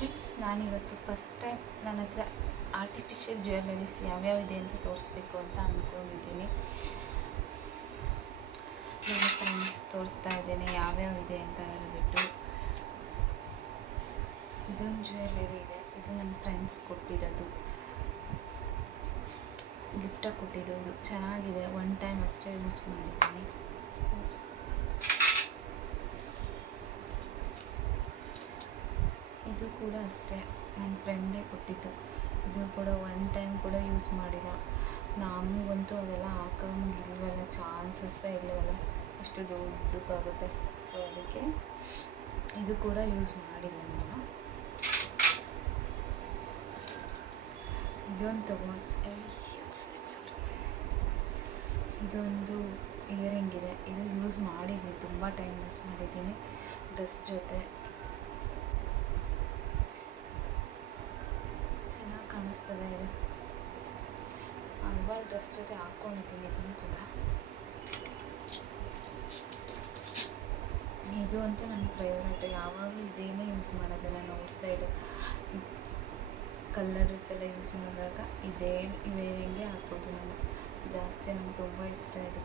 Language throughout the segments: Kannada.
ಫ್ರೆಂಡ್ಸ್, ನಾನಿವತ್ತು ಫಸ್ಟ್ ಟೈಮ್ ನನ್ನ ಹತ್ರ ಆರ್ಟಿಫಿಷಿಯಲ್ ಜ್ಯುವೆಲ್ಲರೀಸ್ ಯಾವ್ಯಾವ ಇದೆ ಅಂತ ತೋರಿಸ್ಬೇಕು ಅಂತ ಅಂದ್ಕೊಂಡಿದ್ದೀನಿ. ನನ್ನ ಫ್ರೆಂಡ್ಸ್ ತೋರಿಸ್ತಾ ಇದ್ದೇನೆ ಯಾವ್ಯಾವ ಇದೆ ಅಂತ ಹೇಳಿಬಿಟ್ಟು. ಇದೊಂದು ಜ್ಯುವೆಲ್ಲರಿ ಇದೆ, ಇದು ನನ್ನ ಫ್ರೆಂಡ್ಸ್ ಕೊಟ್ಟಿರೋದು, ಗಿಫ್ಟಾಗಿ ಕೊಟ್ಟಿದ್ದು. ಚೆನ್ನಾಗಿದೆ, ಒನ್ ಟೈಮ್ ಅಷ್ಟೇ ಯೂಸ್ ಮಾಡಿದ್ದೀನಿ. ಇದು ಕೂಡ ಅಷ್ಟೇ ನನ್ನ ಫ್ರೆಂಡೇ ಕೊಟ್ಟಿದ್ದು. ಇದು ಕೂಡ ಒನ್ ಟೈಮ್ ಕೂಡ ಯೂಸ್ ಮಾಡಿಲ್ಲ. ನಮಗಂತೂ ಅವೆಲ್ಲ ಹಾಕೋಂಗಿಲ್ವಲ್ಲ, ಚಾನ್ಸಸ್ಸೇ ಇಲ್ಲವಲ್ಲ, ಅಷ್ಟು ದೊಡ್ಡಕ್ಕಾಗುತ್ತೆ. ಸೊ ಅದಕ್ಕೆ ಇದು ಕೂಡ ಯೂಸ್ ಮಾಡಿಲ್ಲ ನಾನು. ಇದೊಂದು ಇದೊಂದು ಇಯರಿಂಗ್ ಇದೆ. ಇದು ಯೂಸ್ ಮಾಡಿದ್ದೀನಿ, ತುಂಬ ಟೈಮ್ ಯೂಸ್ ಮಾಡಿದ್ದೀನಿ. ಡ್ರೆಸ್ ಜೊತೆ ಚೆನ್ನಾಗಿ ಕಾಣಿಸ್ತದೆ. ಇದು ಹಲವಾರು ಡ್ರೆಸ್ ಜೊತೆ ಹಾಕ್ಕೊಂಡಿದ್ದೀನಿ. ಇದನ್ನು ಕೂಡ, ಇದು ಅಂತೂ ನನ್ನ ಫೇವ್ರೇಟ್. ಯಾವಾಗಲೂ ಇದೇನೇ ಯೂಸ್ ಮಾಡೋದು. ನಾನು ಔಟ್ ಸೈಡ್ ಕಲರ್ ಡ್ರೆಸ್ ಎಲ್ಲ ಯೂಸ್ ಮಾಡುವಾಗ ಇದೇ ಇಯರಿಂಗೇ ಹಾಕೋದು ನಾನು ಜಾಸ್ತಿ. ನನಗೆ ತುಂಬ ಇಷ್ಟ ಇದು.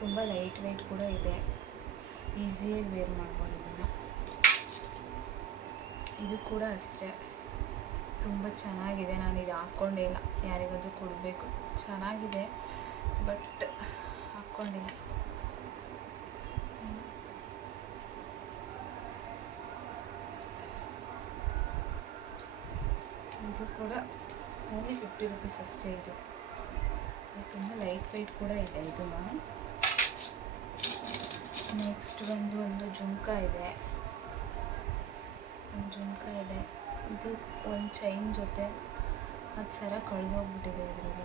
ತುಂಬ ಲೈಟ್ ವೆಯ್ಟ್ ಕೂಡ ಇದೆ, ಈಸಿಯಾಗಿ ವೇರ್ ಮಾಡ್ಬೋದು ಇದನ್ನು. ಇದು ಕೂಡ ಅಷ್ಟೇ ತುಂಬ ಚೆನ್ನಾಗಿದೆ. ನಾನು ಇದು ಹಾಕ್ಕೊಂಡೇ ಇಲ್ಲ, ಯಾರಿಗಾದ್ರೂ ಕೊಡಬೇಕು. ಚೆನ್ನಾಗಿದೆ ಬಟ್ ಹಾಕ್ಕೊಂಡಿಲ್ಲ. ಇದು ಕೂಡ ಓನ್ಲಿ 50 ರುಪೀಸ್ ಅಷ್ಟೇ. ಇದು ತುಂಬ ಲೈಟ್ ವೆಯ್ಟ್ ಕೂಡ ಇದೆ ಇದು. ನೆಕ್ಸ್ಟ್ ಒಂದು ಜುಮ್ಕಾ ಇದೆ. ಇದು ಒಂದು ಚೈನ್ ಜೊತೆ ಅದು ಸರ ಕಳೆದೋಗ್ಬಿಟ್ಟಿದೆ. ಇದ್ರದ್ದು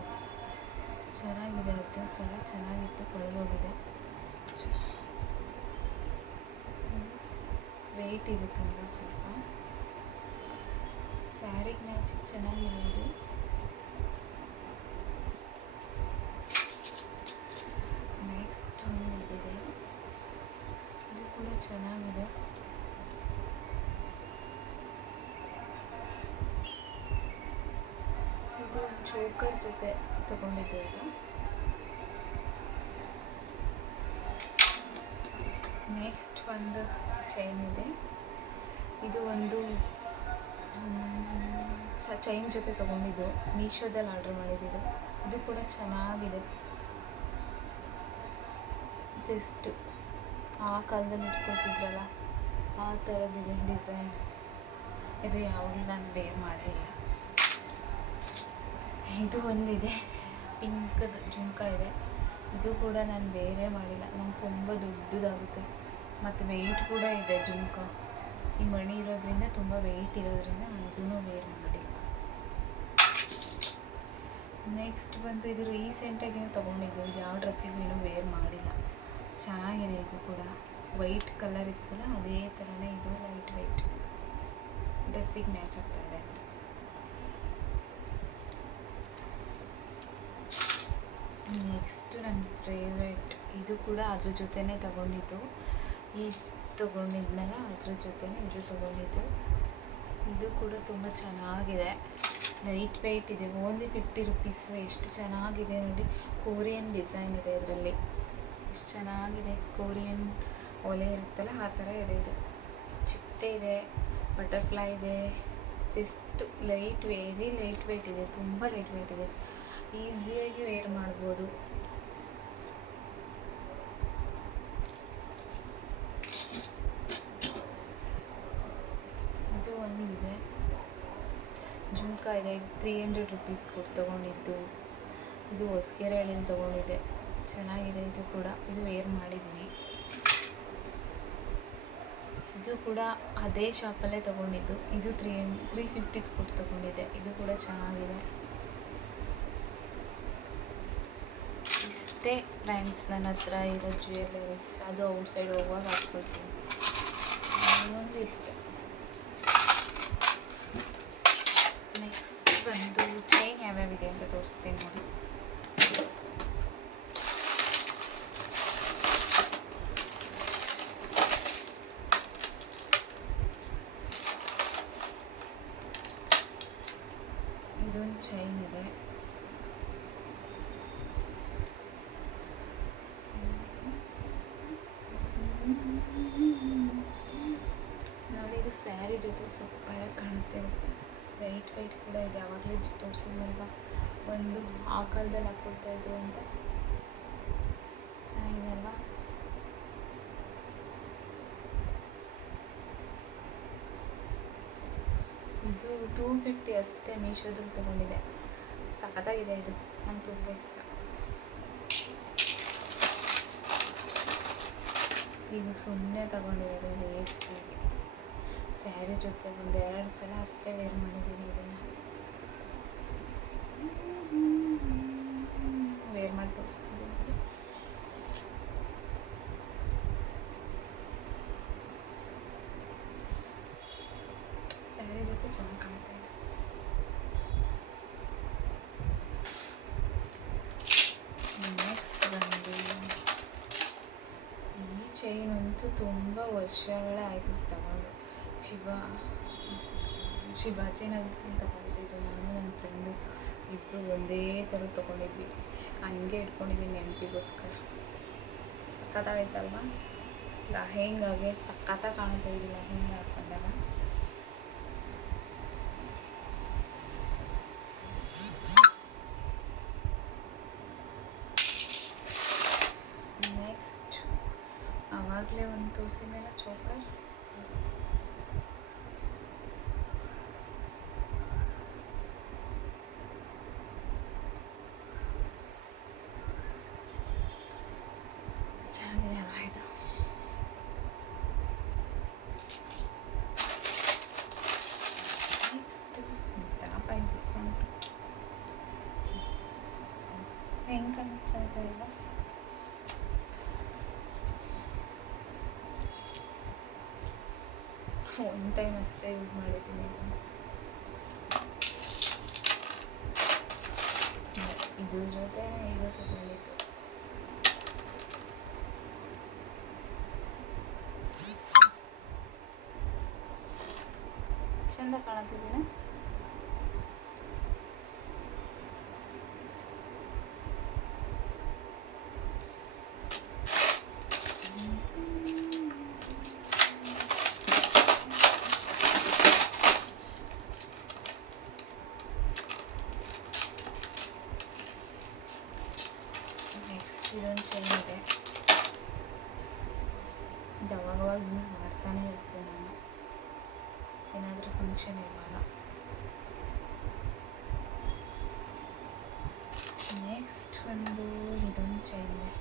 ಚೆನ್ನಾಗಿದೆ, ಅದು ಸರ ಚೆನ್ನಾಗಿತ್ತು, ಕಳೆದೋಗಿದೆ. ವೆಯ್ಟ್ ಇದೆ ತುಂಬ, ಸ್ವಲ್ಪ ಸ್ಯಾರಿಗೆ ಮ್ಯಾಚಿಗೆ ಚೆನ್ನಾಗಿದೆ ಇದು. ನೆಕ್ಸ್ಟ್ ಒಂದು ಇದಿದೆ, ಇದು ಕೂಡ ಚೆನ್ನಾಗಿದೆ. ಇದು ಒಂದು ಚೋಕರ್ ಜೊತೆ ತಗೊಂಡಿದ್ದೆ. ಇದು ನೆಕ್ಸ್ಟ್ ಒಂದು ಚೈನ್ ಇದೆ. ಇದು ಒಂದು ಚೈನ್ ಜೊತೆ ತೊಗೊಂಡಿದ್ದು, ಮೀಶೋದಲ್ಲಿ ಆರ್ಡ್ರ್ ಮಾಡಿದ್ದು. ಇದು ಕೂಡ ಚೆನ್ನಾಗಿದೆ. ಜಸ್ಟ್ ಆ ಕಾಲದಲ್ಲಿ ಇಟ್ಕೊಳ್ತಿದ್ರಲ್ಲ ಆ ಥರದ್ದಿದೆ ಡಿಸೈನ್. ಇದು ಯಾವಾಗಲೂ ನಾನು ವೇರ್ ಮಾಡೇ ಇಲ್ಲ. ಇದು ಒಂದಿದೆ, ಪಿಂಕದು ಜುಮ್ಕಾ ಇದೆ. ಇದು ಕೂಡ ನಾನು ಬೇರೆ ಮಾಡಿಲ್ಲ, ನಂಗೆ ತುಂಬ ದೊಡ್ಡದಾಗುತ್ತೆ ಮತ್ತು ವೆಯ್ಟ್ ಕೂಡ ಇದೆ ಜುಮ್ಕಾ. ಈ ಮಣಿ ಇರೋದ್ರಿಂದ ತುಂಬ ವೆಯ್ಟ್ ಇರೋದ್ರಿಂದ ನಾನು ಇದನ್ನು ವೇರ್ ಮಾಡಿಲ್ಲ. ನೆಕ್ಸ್ಟ್ ಇದು ರೀಸೆಂಟಾಗಿಯೂ ತೊಗೊಂಡಿದ್ದು. ಇದು ಯಾವ ಡ್ರೆಸ್ಸಿಗೂ ಇನ್ನೂ ವೇರ್ ಮಾಡಿಲ್ಲ. ಚೆನ್ನಾಗಿದೆ. ಇದು ಕೂಡ ವೈಟ್ ಕಲರ್ ಇತ್ತಲ್ಲ, ಅದೇ ಥರನೇ ಇದು, ಲೈಟ್ ವೆಯ್ಟ್, ಡ್ರೆಸ್ಸಿಗೆ ಮ್ಯಾಚ್ ಆಗ್ತಾ ಇದೆ. ನೆಕ್ಸ್ಟ್ ನನ್ನ ಫೇವ್ರೇಟ್, ಇದು ಕೂಡ ಅದ್ರ ಜೊತೆನೇ ತೊಗೊಂಡಿದ್ದು. ಈ ತೊಗೊಂಡಿದ್ನಲ್ಲ ಅದ್ರ ಜೊತೆನೇ ಇದು ತೊಗೊಂಡಿದ್ದು. ಇದು ಕೂಡ ತುಂಬ ಚೆನ್ನಾಗಿದೆ, ಲೈಟ್ ವೆಯ್ಟ್ ಇದೆ, ಓನ್ಲಿ 50 ರುಪೀಸು. ಎಷ್ಟು ಚೆನ್ನಾಗಿದೆ ನೋಡಿ, ಕೊರಿಯನ್ ಡಿಸೈನ್ ಇದೆ ಇದರಲ್ಲಿ. ಎಷ್ಟು ಚೆನ್ನಾಗಿದೆ, ಕೊರಿಯನ್ ಒಲೆ ಇರುತ್ತಲ್ಲ ಆ ಥರ ಇದೆ. ಇದು ಚಿಟ್ಟೆ ಇದೆ, ಬಟರ್ಫ್ಲೈ ಇದೆ. ಜಸ್ಟ್ ವೆರಿ ಲೈಟ್ ವೆಯ್ಟ್ ಇದೆ, ತುಂಬ ಲೈಟ್ ವೆಯ್ಟ್ ಇದೆ, ಈಸಿಯಾಗಿ ವೇರ್ ಮಾಡ್ಬೋದು. ಇದು ಒಂದಿದೆ, ಜುಮ್ಕಾ ಇದೆ. ಇದು 300 ರುಪೀಸ್ ಕೊಟ್ಟು ತೊಗೊಂಡಿದ್ದು. ಇದು ಹೊಸಕೆರೆಹಳ್ಳಿಲಿ ತೊಗೊಂಡಿದ್ದೆ, ಚೆನ್ನಾಗಿದೆ. ಇದು ಕೂಡ ಇದು ವೇರ್ ಮಾಡಿದ್ದೀನಿ. ಇದು ಕೂಡ ಅದೇ ಶಾಪಲ್ಲೇ ತೊಗೊಂಡಿದ್ದು. ಇದು 350 ಕೊಟ್ಟು ತೊಗೊಂಡಿದ್ದೆ. ಇದು ಕೂಡ ಚೆನ್ನಾಗಿದೆ. ಇಷ್ಟೇ ಫ್ರೆಂಡ್ಸ್ ನನ್ನ ಹತ್ರ ಇರೋ ಜ್ಯುವೆಲ್ಲರೀಸ್. ಅದು ಔಟ್ ಸೈಡ್ ಹೋಗುವಾಗ ಹಾಕ್ಕೊಳ್ತೀನಿ. ಇನ್ನೊಂದು ಇಷ್ಟೇ. ನೆಕ್ಸ್ಟ್ ಚೈನ್ ಯಾವ್ಯಾವಿದೆ ಅಂತ ತೋರಿಸ್ತೀನಿ ನೋಡಿ. ಚೈನ್ ಇದೆ. ನೋಡಿ, ಇದು ಸ್ಯಾರಿ ಜೊತೆ ಸೂಪರಾಗಿ ಕಾಣುತ್ತೆ ಮತ್ತು ವೈಟ್ ಕೂಡ ಇದೆ. ಆವಾಗಲೇ ತೋರಿಸಿದ್ನಲ್ವ ಒಂದು ಆ ಕಾಲದಲ್ಲಿ ಹಾಕ್ಕೊಳ್ತಾ ಇದ್ರು ಅಂತ. ಚೆನ್ನಾಗಿದೆ ಅಲ್ವಾ? ಇದು 250 ಅಷ್ಟೇ, ಮೀಶೋದಲ್ಲಿ ತೊಗೊಂಡಿದೆ. ಸಖತ್ತಾಗಿದೆ ಇದು, ನಂಗೆ ತುಂಬ ಇಷ್ಟ. ಇದು ಸುಮ್ಮನೆ ತಗೊಂಡಿರೋದು ವೇಸ್ಟಿಗೆ. ಸ್ಯಾರಿ ಜೊತೆ ಒಂದು 2 ಸಲ ಅಷ್ಟೇ ವೇರ್ ಮಾಡಿದ್ದೀನಿ. ಇದನ್ನು ವೇರ್ ಮಾಡಿ ತೋರಿಸ್ತೀನಿ. ಸ್ಯಾರಿ ಜೊತೆ ಚೆನ್ನಾಗಿ ಕಾಣ್ತಾ ಇದೆ. ನೆಕ್ಸ್ಟ್ ಬಂದು ಈ ಚೈನ್ ಅಂತೂ ತುಂಬ ವರ್ಷಗಳೇ ಆಯಿತು ತಗೊಂಡು. ಶಿವಾಜಿನಗರದಲ್ಲಿ ತಗೊಂಡಿದ್ದು. ನಾನು ನನ್ನ ಫ್ರೆಂಡು ಇಬ್ಬರು ಒಂದೇ ಥರ ತೊಗೊಂಡಿದ್ವಿ. ಹಂಗೆ ಇಟ್ಕೊಂಡಿದ್ದೀನಿ ನೆನಪಿಗೋಸ್ಕರ. ಸಖತ್ತಾಗೈತಲ್ವ? ಲೆಹೆಂಗಾಗೆ ಸಖತ್ತಾಗಿ ಕಾಣ್ತಾ ಇದ್ದಿಲ್ಲ ಲೆಹೆಂಗ ಹಾಕೊಂಡಾಗ. ನೆಕ್ಸ್ಟ್ ಆವಾಗಲೇ ಒಂದು ತೋರಿಸಿದ್ದೆಲ್ಲ ಚೋಕರ್. ಚೆನ್ನಾಗಿದೆ ಅಲ್ವಾ ಇದು? ನೆಕ್ಸ್ಟ್ ದಾಪ ಡಿಸ್ಕೌಂಟ್ ಹೆಂಗೆ ಕಾಣಿಸ್ತಾ ಇದೆ ಅಲ್ವಾ? ಒನ್ ಟೈಮ್ ಅಷ್ಟೇ ಯೂಸ್ ಮಾಡಿದ್ದೀನಿ ಇದನ್ನು. ಇದ್ರ ಜೊತೆ ಇದು ತಗೊಂಡಿದ್ದು. ಚಂದ ಕಾಣುತ್ತಿದ್ದೀನ? ನೆಕ್ಸ್ಟ್ ಇದೊಂದು ಚೈನ್ ಇದೆ. ಇದು ಅವಾಗವಾಗ ಯೂಸ್ ಮಾಡ್ತಾನೆ ಇರ್ತೀನಿ ನಾನು, ಏನಾದರೂ ಫಂಕ್ಷನ್ ಇರುವಾಗ. ನೆಕ್ಸ್ಟ್ ಒಂದು ಇದೊಂದು ಚೈನ್ ಇದೆ.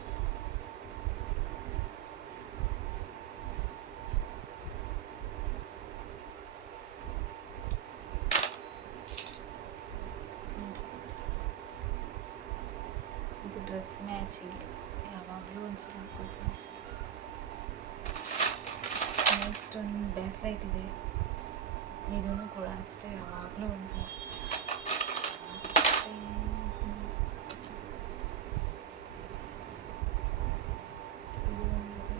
ಇದು ಡ್ರೆಸ್ ಮ್ಯಾಚಿಗೆ ಯಾವಾಗಲೂ ಒಂದು ಸಲ ಹಾಕೊಳ್ತೀನಿ ಅಷ್ಟೆ. ನೆಕ್ಸ್ಟ್ ಒಂದು ಬ್ಯಾಸ್ಲೈಟ್ ಇದೆ. ಇದನ್ನು ಕೂಡ ಅಷ್ಟೇ ಯಾವಾಗಲೂ ಒಂದು ಸಲ. ಇದು ಒಂದಿದೆ.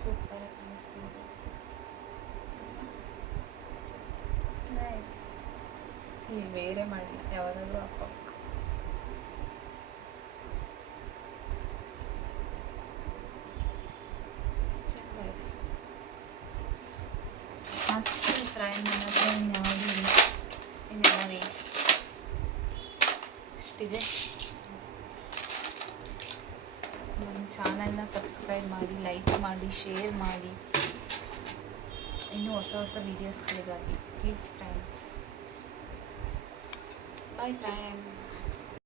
ಸೂಪರ್ ಕಾಣಿಸ್ತಿದೆ. ನೈಸ್. ಇಲ್ಲಿ ಬೇರೆ ಮಾಡಿಲ್ಲ, ಯಾವಾಗಾದರೂ ಹಾಕೋಬೇಕು. ಚೆಂದ ಇದೆ. ಅಷ್ಟೇ ಫ್ರೆಂಡ್, ನನ್ನ ಹತ್ರ ಇನ್ಯಾವುದೂ ಇಲ್ಲ. ಇನ್ನೆಲ್ಲ ವೇಸ್ಟ್. ಇಷ್ಟಿದೆ. ನನ್ನ ಚಾನಲ್ನ ಸಬ್ಸ್ಕ್ರೈಬ್ ಮಾಡಿ, ಲೈಕ್ ಮಾಡಿ, ಶೇರ್ ಮಾಡಿ. ಇನ್ನೂ ಹೊಸ ವೀಡಿಯೋಸ್ಗಳಿಗಾಗಿ ಪ್ಲೀಸ್ ಫ್ರೆಂಡ್ಸ್. Bye friend.